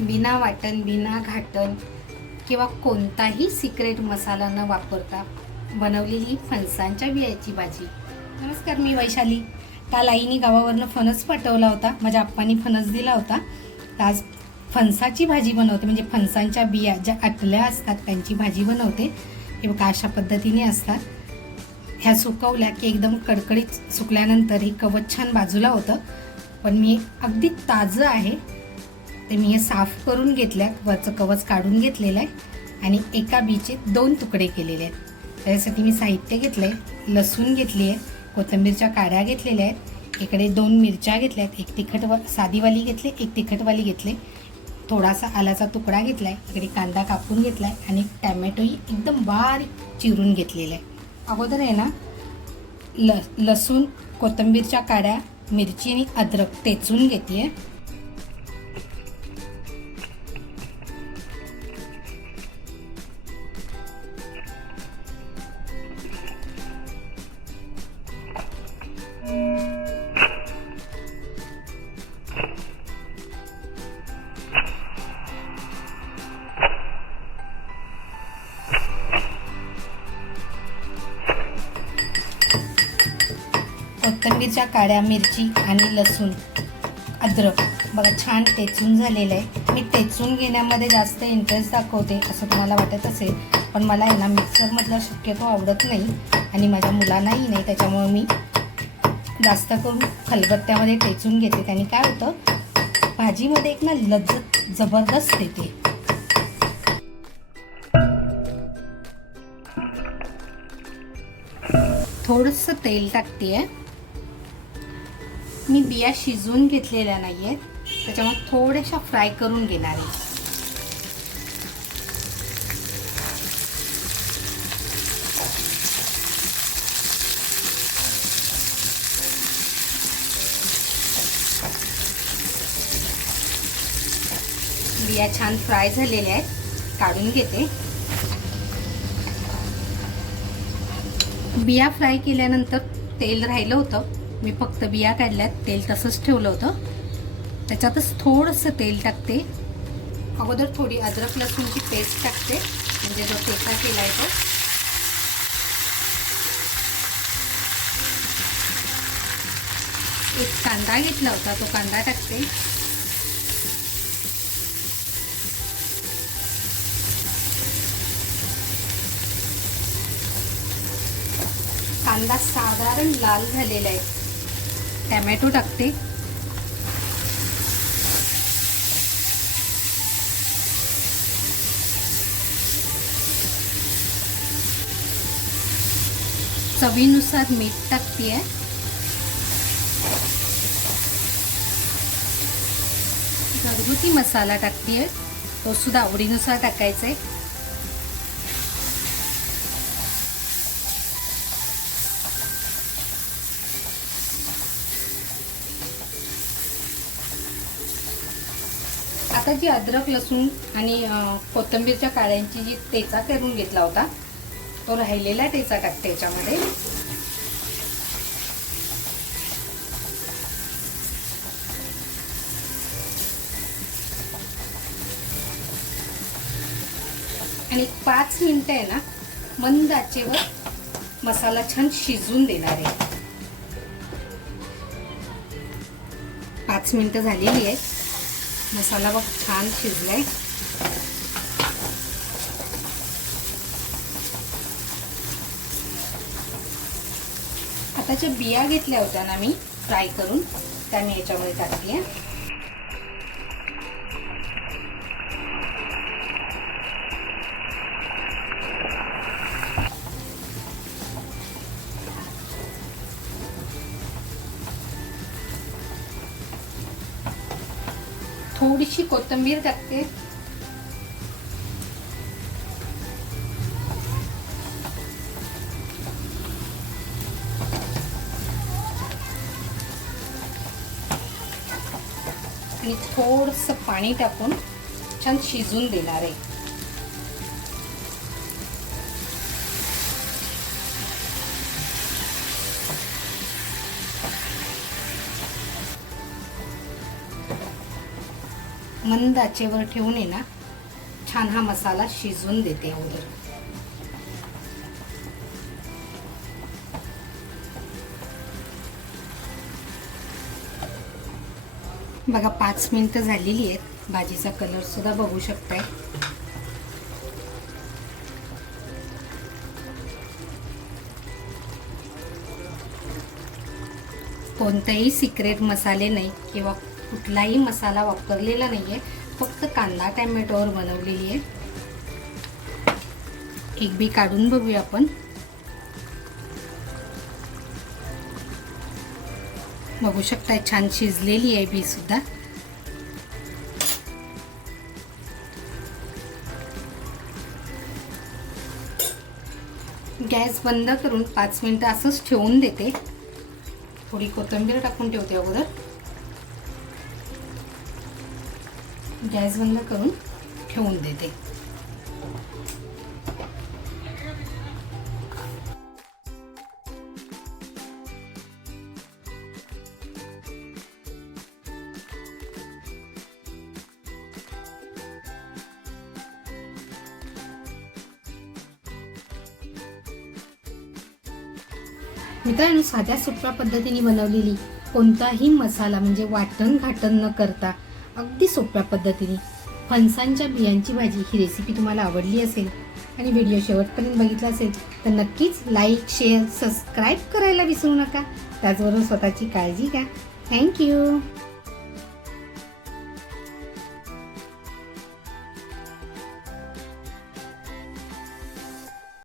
बिना वाटण बिना घाटण किंवा कोणताही सिक्रेट मसाला न वापरता बनवलेली फणसांच्या बियाची भाजी. नमस्कार मी वैशाली. काल आईने गावावरनं फणस पाठवला होता. माझ्या आप्पांनी फणस दिला होता. आज फणसाची भाजी बनवते. म्हणजे फणसांच्या बिया ज्या आटल्या असतात त्यांची भाजी बनवते. हे बघा अशा पद्धतीने असतात. ह्या सुकवल्या की एकदम कडकडीत सुकल्यानंतर हे कवच छान बाजूला होतं. पण मी अगदी ताजं आहे. ते मी हे साफ करून घेतल्या वरचं कवच काढून घेतलेलं आहे आणि एका बीचे दोन तुकडे केलेले आहेत. त्याच्यासाठी मी साहित्य घेतलं आहे लसूण घेतली आहे कोथिंबीरच्या काड्या घेतलेल्या आहेत इकडे दोन मिरच्या घेतल्या आहेत एक तिखट व साधीवाली घेतली एक तिखटवाली घेतली. थोडासा आल्याचा तुकडा घेतला आहे इकडे कांदा कापून घेतला आहे आणि टॅमॅटोही एकदम बारीक चिरून घेतलेला आहे अगोदर आहे ना ल लसूण कोथिंबीरच्या काड्या मिरची आणि अद्रक तेचून घेते कोथंबीरच्या काड्या मिरची आणि लसूण. अद्रक. बघा छान टेचून झालेलं आहे. मी टेचून घेण्यामध्ये जास्त इंटरेस्ट दाखवते असं तुम्हाला वाटत असेल पण मला आहे ना मिक्सरमधलं शक्यतो आवडत नाही आणि माझ्या मुलांनाही नाही त्याच्यामुळं मी जास्त करून खलबत्त्यामध्ये टेचून घेते. त्याने काय होतं? भाजीमध्ये एक ना लज्जत जबरदस्त येते. थोडंसं तेल टाकते आहे मी बिया शिजवून घेतलेल्या नाही आहेत त्याच्यामुळे थोड्याशा फ्राय करून घेणार आहे. बिया छान फ्राय झालेल्या आहेत. काढून घेते. बिया फ्राय केल्यानंतर तेल राहिलं होतं. मी फक्त बिया काढल्यात तेल तसंच ठेवलं होतं. त्याच्यातच थोडंसं तेल टाकते. अगोदर थोडी अद्रक लसूणची पेस्ट टाकते म्हणजे जो ठेचा केला आहे तो. एक कांदा घेतला होता तो कांदा टाकते. कांदा साधारण लाल झालेला आहे. टॅमॅटो टाकते. चवीनुसार मीठ टाकते घरगुती मसाला टाकते तो सुद्धा आवडीनुसार टाकायचा आहे आता जी अद्रक लसूण आणि कोथिंबीरच्या काळ्यांची जी टेचा करून घेतला होता तो राहिलेला टेचा टाकते याच्यामध्ये आणि पाच मिनिटं आहे ना मंद आचेवर मसाला छान शिजून देणार आहे. पाच मिनिटं झालेली आहेत. मसाला बघ छान शिजलाय. आता ज्या बिया घेतल्या होत्या ना मी फ्राय करून त्या मी याच्यामध्ये टाकल्या. थोडीशी कोथिंबीर टाकते. आणि थोडस पाणी टाकून छान शिजून देणार आहे. मंद आचेवर ठेवून आहे ना छान हा मसाला शिजवून देते अगोदर. बघा पाच मिनिटं झालेली आहेत. भाजीचा कलर सुद्धा बघू शकताय. कोणतेही सिक्रेट मसाले नाही किंवा कुठलाही मसाला वापरलेला नाही आहे फक्त कांदा टॅमॅटोवर बनवलेली आहे. एक बी काढून बघूया आपण. बघू शकताय छान शिजलेली आहे बी सुद्धा. गॅस बंद करून पाच मिनिटं असंच ठेवून देते. थोडी कोथिंबीर टाकून ठेवते अगोदर. गॅस बंद करून ठेवून देते. मित्रांनो साध्या सुप्रा पद्धतीने बनवलेली कोणताही मसाला म्हणजे वाटण घाटण न करता अगदी सोप्या पद्धतीने. फणसांच्या बियांची भाजी ही रेसिपी तुम्हाला आवडली असेल आणि व्हिडिओ शेवटपर्यंत बघितला असेल तर नक्कीच लाईक शेअर सबस्क्राईब करायला विसरू नका. त्याचबरोबर स्वतःची काळजी घ्या. थँक्यू